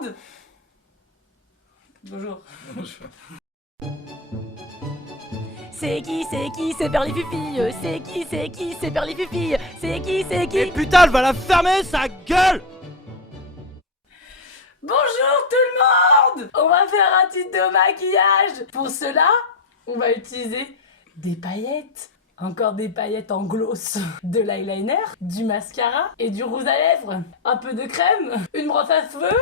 monde! Bonjour. Bonjour. C'est qui, c'est Perly Fufi? C'est qui, c'est Perly Fufi? C'est qui? Mais putain, elle va la fermer, sa gueule! Bonjour tout le monde! On va faire un tuto maquillage. Pour cela, on va utiliser des paillettes. Encore des paillettes en gloss, de l'eyeliner, du mascara et du rouge à lèvres. Un peu de crème, une brosse à cheveux,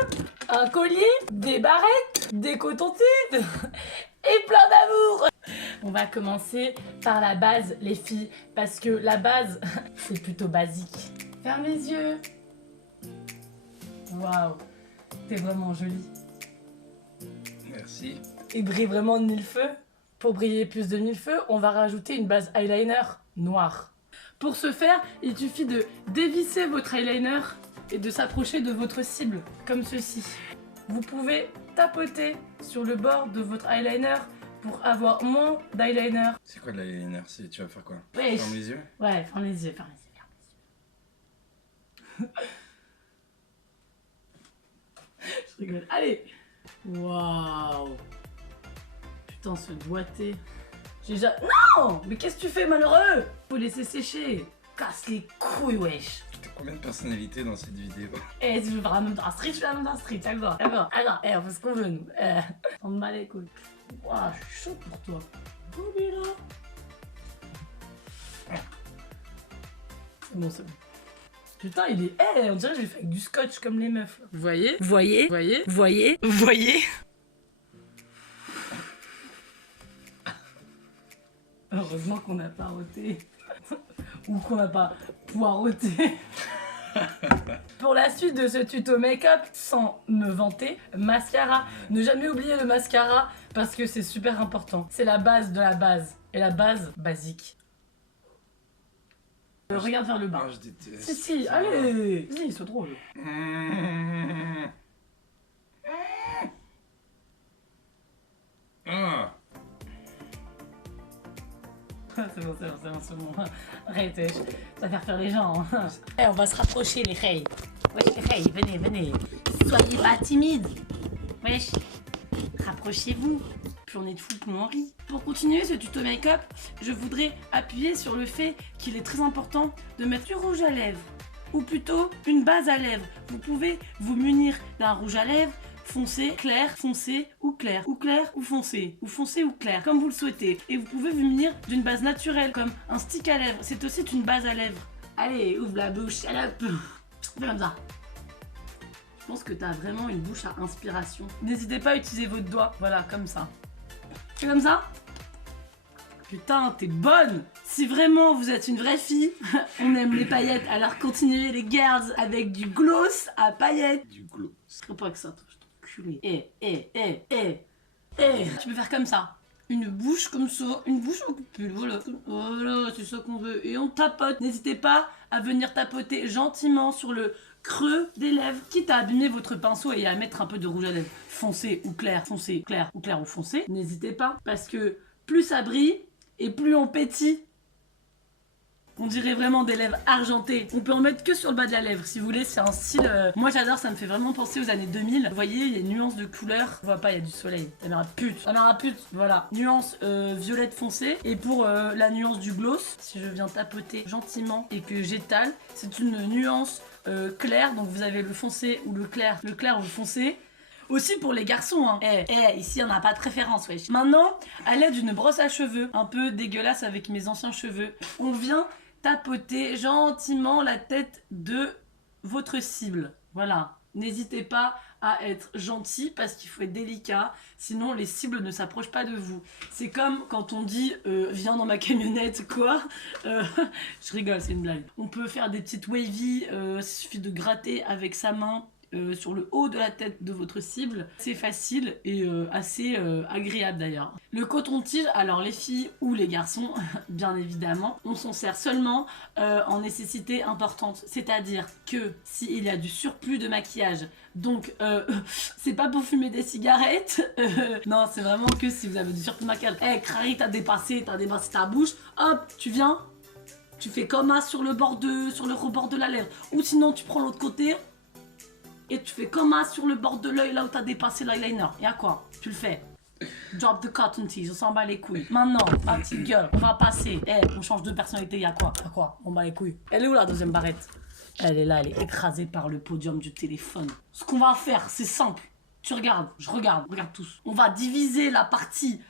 un collier, des barrettes, des cotons-tiges et plein d'amour. On va commencer par la base, les filles, parce que la base, c'est plutôt basique. Ferme les yeux. Waouh, t'es vraiment jolie. Merci. Il brille vraiment de mille feux. Pour briller plus de mille feux, on va rajouter une base eyeliner noire. Pour ce faire, il suffit de dévisser votre eyeliner et de s'approcher de votre cible, comme ceci. Vous pouvez tapoter sur le bord de votre eyeliner pour avoir moins d'eyeliner. C'est quoi de l'eyeliner? Tu vas faire quoi? Ouais, Ferme les yeux? ouais, ferme les yeux, ferme les yeux. Je rigole. Allez. Waouh. Putain, ce doigté. J'ai déjà... Non! Mais qu'est-ce que tu fais, malheureux? Faut laisser sécher. Casse les couilles, wesh. T'as combien de personnalités dans cette vidéo? Eh, si je veux faire un même dans street, je fais un même dans street, d'accord? D'accord. Alors, on fait ce qu'on veut, nous. On me bat les couilles. Waouh, je suis chaud pour toi. Oublie là. C'est bon, c'est bon. Putain, il est... on dirait que j'ai fait avec du scotch comme les meufs. Vous voyez? Vous voyez? Vous voyez? Vous voyez? Vous voyez? Heureusement qu'on n'a pas roté. Ou qu'on n'a pas poireauté. Pour la suite de ce tuto make-up, sans me vanter, mascara. Ne jamais oublier le mascara parce que c'est super important. C'est la base de la base. Et la base basique. Regarde vers le bas. Ah, je déteste. Si, allez. Vas-y, sois drôle. Ah. C'est bon. Arrête, wesh. Ça va faire les gens. Eh, on va se rapprocher, les reilles. Wesh, les reilles, venez. Soyez pas timides. Wesh, rapprochez-vous. Plus on est de fou, plus on rit. Pour continuer ce tuto make-up, je voudrais appuyer sur le fait qu'il est très important de mettre du rouge à lèvres. Ou plutôt, une base à lèvres. Vous pouvez vous munir d'un rouge à lèvres foncé, clair, foncé ou clair, ou clair ou foncé ou clair, comme vous le souhaitez. Et vous pouvez vous munir d'une base naturelle, comme un stick à lèvres. C'est aussi une base à lèvres. Allez, ouvre la bouche, salope. Fais comme ça. Je pense que t'as vraiment une bouche à inspiration. N'hésitez pas à utiliser votre doigt, voilà, comme ça. Fais comme ça. Putain, t'es bonne! Si vraiment vous êtes une vraie fille, on aime les paillettes, alors continuez les girls avec du gloss à paillettes. Du gloss. Je pas que ça, je t'enculé. Tu peux faire comme ça. Une bouche comme ça, une bouche en pull, voilà. Voilà, c'est ça qu'on veut. Et on tapote. N'hésitez pas à venir tapoter gentiment sur le creux des lèvres, quitte à abîmer votre pinceau et à mettre un peu de rouge à lèvres foncé ou clair, foncé, clair ou foncé. N'hésitez pas, parce que plus ça brille, et plus on pétille. On dirait vraiment des lèvres argentées. On peut en mettre que sur le bas de la lèvre si vous voulez. C'est un style... Moi j'adore, ça me fait vraiment penser aux années 2000. Vous voyez, il y a une nuance de couleur. On voit pas, il y a du soleil. Caméra pute. Caméra pute, voilà. Nuance violette foncée. Et pour la nuance du gloss, si je viens tapoter gentiment et que j'étale, c'est une nuance claire. Donc vous avez le foncé ou le clair ou le foncé. Aussi pour les garçons, hein. Ici on n'a pas de préférence, wesh. Maintenant, à l'aide d'une brosse à cheveux, un peu dégueulasse avec mes anciens cheveux, on vient tapoter gentiment la tête de votre cible. Voilà. N'hésitez pas à être gentil parce qu'il faut être délicat, sinon les cibles ne s'approchent pas de vous. C'est comme quand on dit viens dans ma camionnette, quoi. Je rigole, c'est une blague. On peut faire des petites wavy, il suffit de gratter avec sa main sur le haut de la tête de votre cible. C'est facile et assez agréable d'ailleurs. Le coton-tige, alors les filles ou les garçons, bien évidemment, on s'en sert seulement en nécessité importante. C'est-à-dire que s'il y a du surplus de maquillage, donc c'est pas pour fumer des cigarettes, non, c'est vraiment que si vous avez du surplus de maquillage. Crary, t'as dépassé ta bouche, hop, tu viens, tu fais comme un sur le rebord de la lèvre. Ou sinon tu prends l'autre côté. Et tu fais comme ça sur le bord de l'œil là où t'as dépassé l'eyeliner. Y'a quoi? Tu le fais. Drop the cotton tease, on s'en bat les couilles. Maintenant, ma petite gueule, on va passer. On change de personnalité, y'a quoi? Y'a quoi? On bat les couilles. Elle est où la deuxième barrette? Elle est là, elle est écrasée par le podium du téléphone. Ce qu'on va faire, c'est simple. Tu regardes, je regarde, regarde tous. On va diviser la partie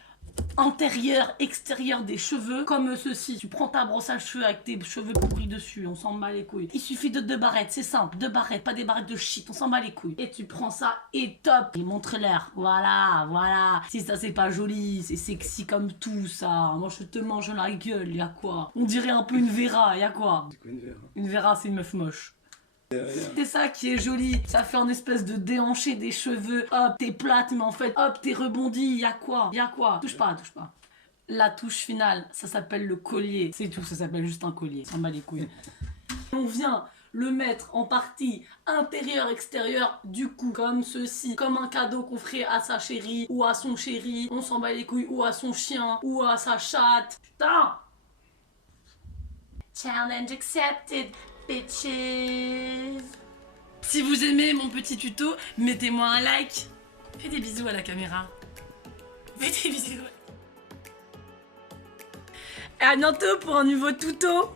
intérieure, extérieure des cheveux comme ceci. Tu prends ta brosse à cheveux avec tes cheveux pourris dessus, on s'en bat les couilles. Il suffit de 2 barrettes, c'est simple, 2 barrettes, pas des barrettes de shit, on s'en bat les couilles. Et tu prends ça et top, et montre-leur. Voilà, voilà. Si ça c'est pas joli, c'est sexy comme tout ça. Moi je te mange la gueule, y'a quoi? On dirait un peu une Vera, y'a quoi? C'est quoi une verre? Une Vera c'est une meuf moche. C'est ça qui est joli, ça fait un espèce de déhanché des cheveux. Hop, t'es plate, mais en fait, hop, t'es rebondi. Y'a quoi? Y'a quoi? Touche pas, touche pas. La touche finale, ça s'appelle le collier. C'est tout, ça s'appelle juste un collier. Ça bat les couilles. On vient le mettre en partie intérieure-extérieure du cou, comme ceci, comme un cadeau qu'on ferait à sa chérie ou à son chéri. On s'en bat les couilles, ou à son chien, ou à sa chatte. Putain! Challenge accepted. Bitches. Si vous aimez mon petit tuto, mettez-moi un like. Fais des bisous à la caméra. Fais des bisous. Et à bientôt pour un nouveau tuto.